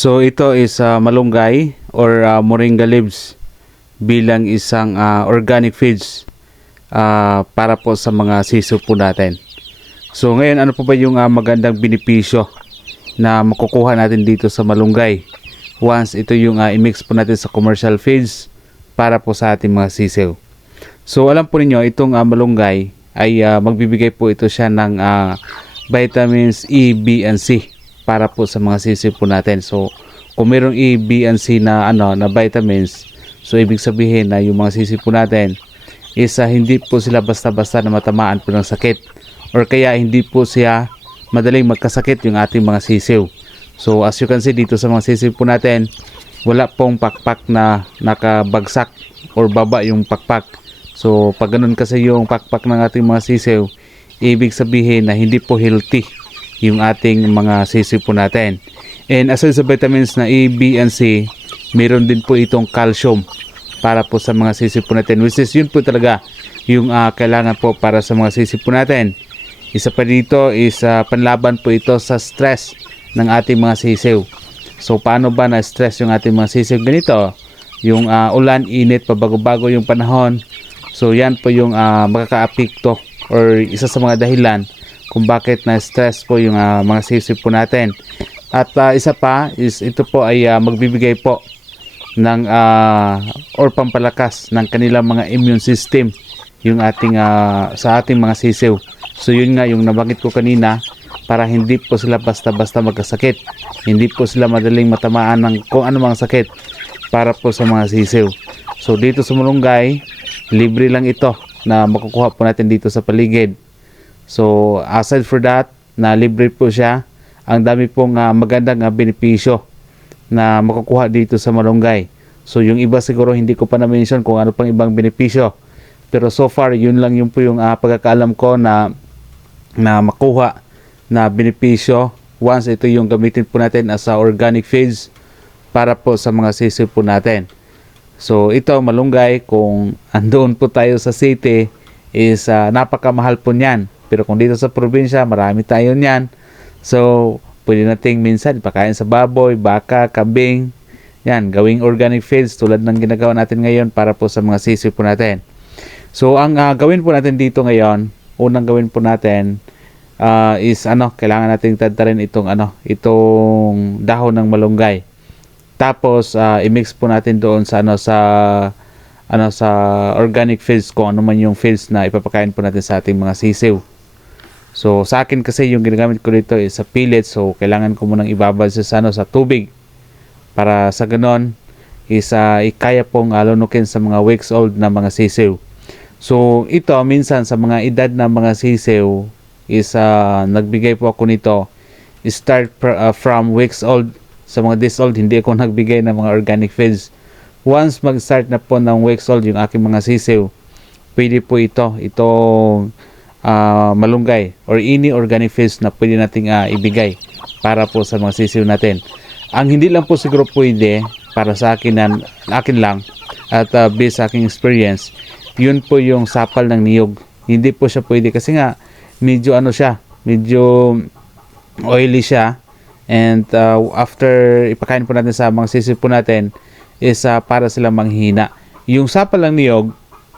So ito is ah, malunggay or ah, moringa leaves bilang isang ah, organic feeds ah, para po sa mga siso po natin. So ngayon ano po ba yung ah, magandang benepisyo na makukuha natin dito sa malunggay once ito yung ah, i-mix po natin sa commercial feeds para po sa ating mga sisiw. So alam po ninyo itong ah, malunggay ay ah, magbibigay po ito siya ng ah, vitamins E, B, and C para po sa mga sisiw po natin. So kung mayroong E, B, and C na ano na vitamins, so ibig sabihin na yung mga sisiw po natin is ah, hindi po sila basta-basta na matamaan po ng sakit or kaya hindi po siya madaling magkasakit yung ating mga sisiw. So as you can see dito sa mga sisiw po natin, wala pong pakpak na nakabagsak or baba yung pakpak. So pag ganun kasi yung pakpak ng ating mga sisiw, ibig sabihin na hindi po healthy yung ating mga sisiw po natin. And aside sa vitamins na E, B, and C, meron din po itong calcium para po sa mga sisip natin which is yun po talaga yung ah, kailangan po para sa mga sisip natin. Isa pa dito is ah, panlaban po ito sa stress ng ating mga sisiw. So paano ba na stress yung ating mga sisiw? Ganito yung ah, ulan, init, pabago-bago yung panahon. So yan po yung uh, makakaapekto or isa sa mga dahilan kung bakit na stress po yung ah, mga sisiw po natin at ah, isa pa is ito po ay ah, magbibigay po ng ah, or pampalakas ng kanilang mga immune system yung ating ah, sa ating mga sisiw. So yun nga yung nabanggit ko kanina para hindi po sila basta-basta magkasakit. Hindi po sila madaling matamaan ng kung anumang sakit para po sa mga sisiw. So dito sa Mulunggay, libre lang ito na makukuha po natin dito sa paligid. So aside for that, na libre po siya, ang dami pong ah, magandang ah, benepisyo na makukuha dito sa malunggay. So yung iba siguro hindi ko pa na-mention kung ano pang ibang benepisyo. Pero so far yun lang yung po yung ah, pagkakaalam ko na na makuha na benepisyo once ito yung gamitin po natin as a organic feeds para po sa mga sisiw po natin. So ito malunggay kung andoon po tayo sa city is ah, napakamahal po niyan. Pero kung dito sa probinsya marami tayo niyan. So pwede nating minsan ipakain sa baboy, baka, kambing. Yan, gawing organic feeds tulad ng ginagawa natin ngayon para po sa mga sisiw po natin. So ang ah, gawin po natin dito ngayon, unang gawin po natin ah, is ano, kailangan nating tadtarin itong ano, itong dahon ng malunggay. Tapos ah, i-mix po natin doon sa ano sa ano sa organic feeds kung ano man yung feeds na ipapakain po natin sa ating mga sisiw. So sa akin kasi yung ginagamit ko dito is sa pellet. So kailangan ko munang ibabad sa ano sa tubig. Para sa ganon is uh, ikaya pong uh, lunukin sa mga weeks old na mga sisiw. So ito minsan sa mga edad na mga sisiw is uh, nagbigay po ako nito. Start pr- uh, from weeks old. Sa mga days old hindi ako nagbigay ng mga organic feeds. Once mag-start na po ng weeks old yung aking mga sisiw, pwede po ito. Itong ah, malunggay or any organic feeds na pwede nating ah, ibigay para po sa mga sisiw natin. Ang hindi lang po siguro pwede para sa akin, na, akin lang at uh, based sa aking experience, yun po yung sapal ng niyog. Hindi po siya pwede kasi nga medyo ano siya, medyo oily siya and uh, after ipakain po natin sa mga sisiw po natin is uh, para sila manghina. Yung sapal ng niyog,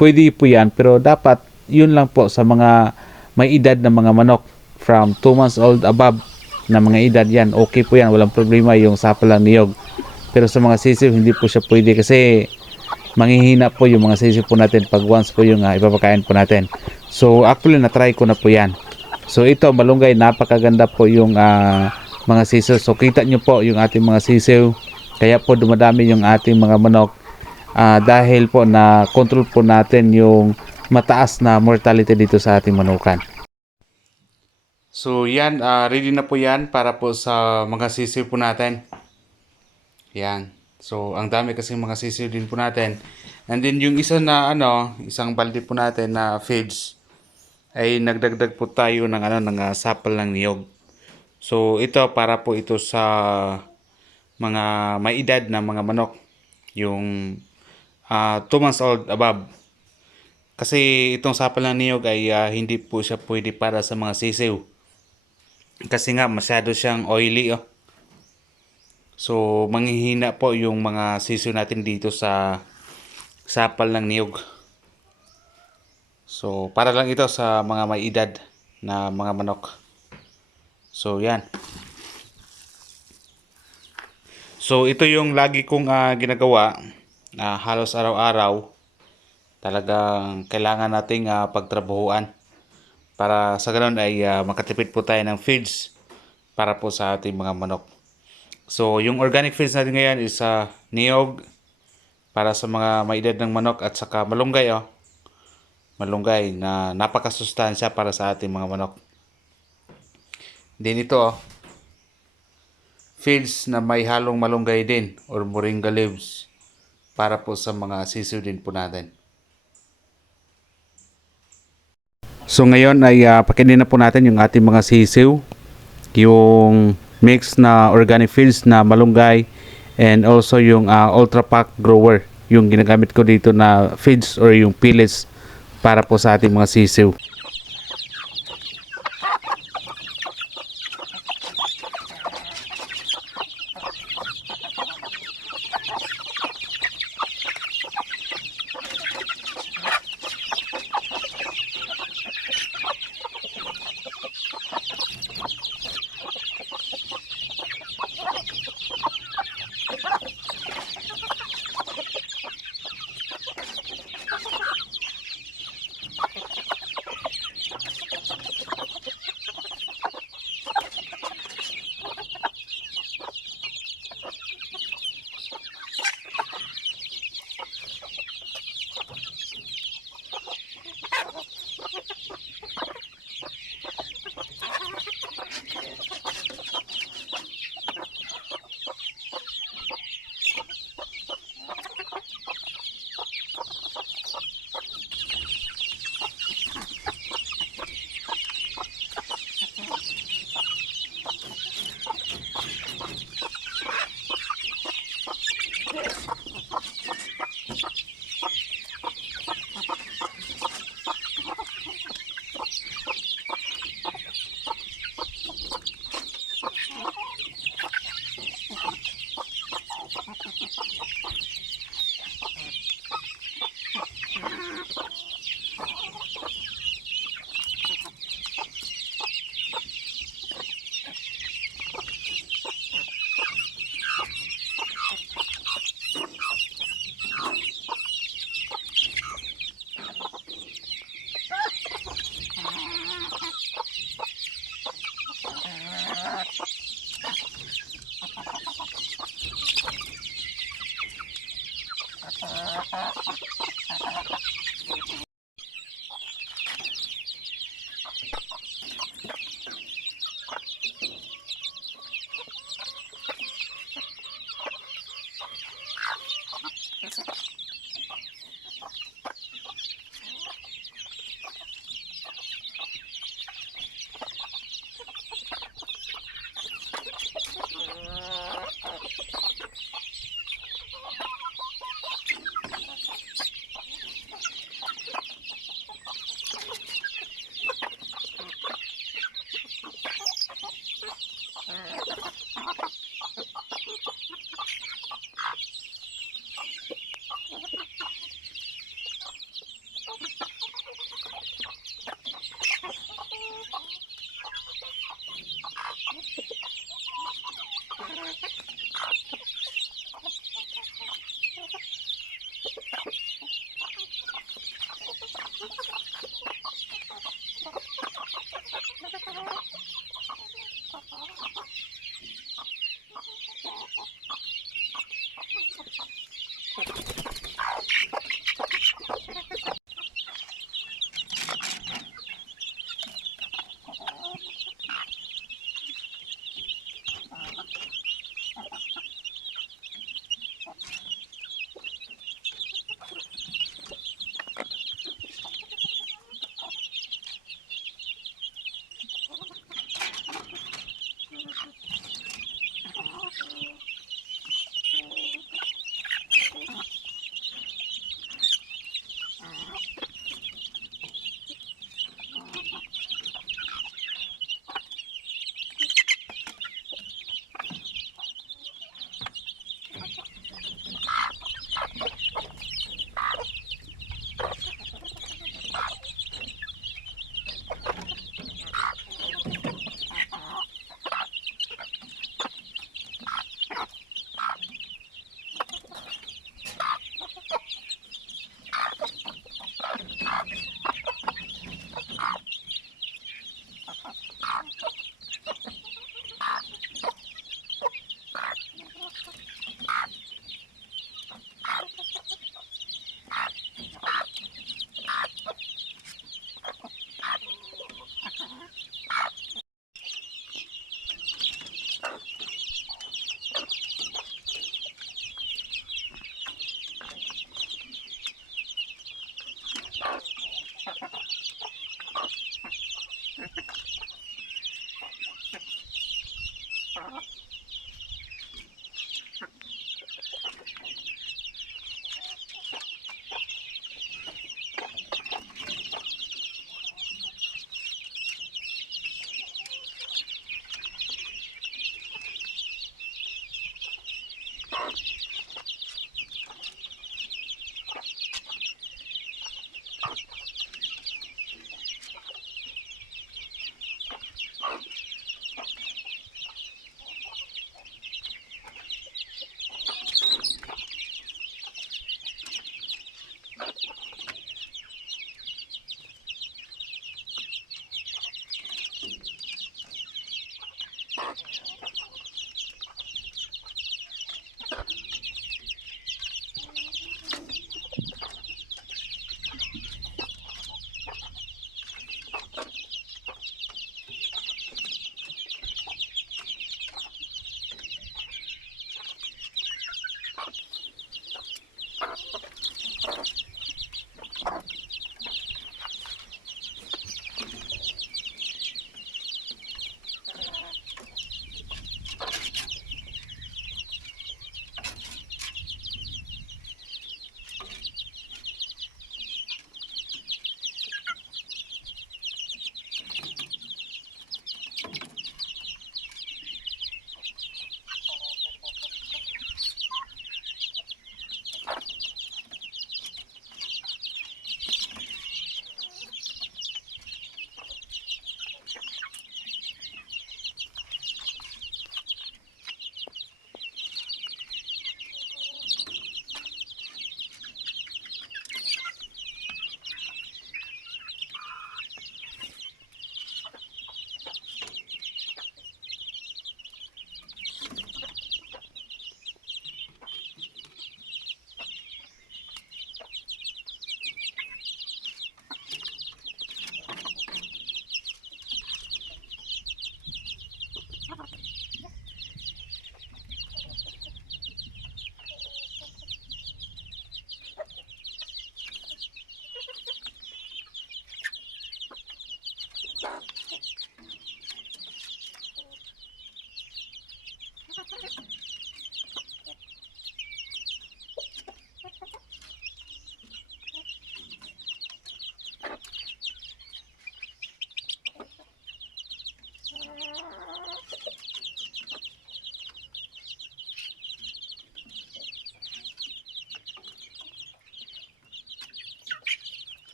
pwede po yan pero dapat yun lang po sa mga may edad na mga manok from 2 months old above na mga edad yan. Okay po yan walang problema yung sapal ng niyog. Pero sa mga sisiw hindi po siya pwede kasi manghihina po yung mga sisiw po natin pag once po yung uh, ipapakain po natin. So actually na try ko na po yan. So ito malunggay napakaganda po yung ah, mga sisiw. So kita nyo po yung ating mga sisiw. Kaya po dumadami yung ating mga manok. Ah, dahil po na control po natin yung mataas na mortality dito sa ating manukan. So yan, ah, ready na po yan para po sa mga sisiw po natin. Yan. So ang dami kasi mga sisiw din po natin. And then yung isa na ano, isang balde po natin na feeds ay nagdagdag po tayo ng ano ng ah, sapal ng niyog. So ito para po ito sa mga may edad na mga manok. Yung 2 months old above. Kasi itong sapal ng niyog ay ah, hindi po siya pwede para sa mga sisiw. Kasi nga masyado siyang oily oh. So, manghihina po yung mga sisiw natin dito sa sapal ng niyog. So, para lang ito sa mga may edad na mga manok. So, yan. So, ito yung lagi kong ah, ginagawa na halos araw-araw. Talagang kailangan nating ah, pagtrabahuan para sa ganun ay ah, makatipid po tayo ng feeds para po sa ating mga manok. So, yung organic feeds natin ngayon is ah, niyog para sa mga may edad ng manok at saka malunggay oh. Malunggay na napakasustansya para sa ating mga manok. Din ito oh. Feeds na may halong malunggay din or moringa leaves para po sa mga sisiw din po natin. So ngayon ay uh, pakinin na po natin yung ating mga sisiw. Yung mix na organic feeds na malunggay and also yung uh, ultra pack grower yung ginagamit ko dito na feeds or yung pellets para po sa ating mga sisiw. ハハハハ!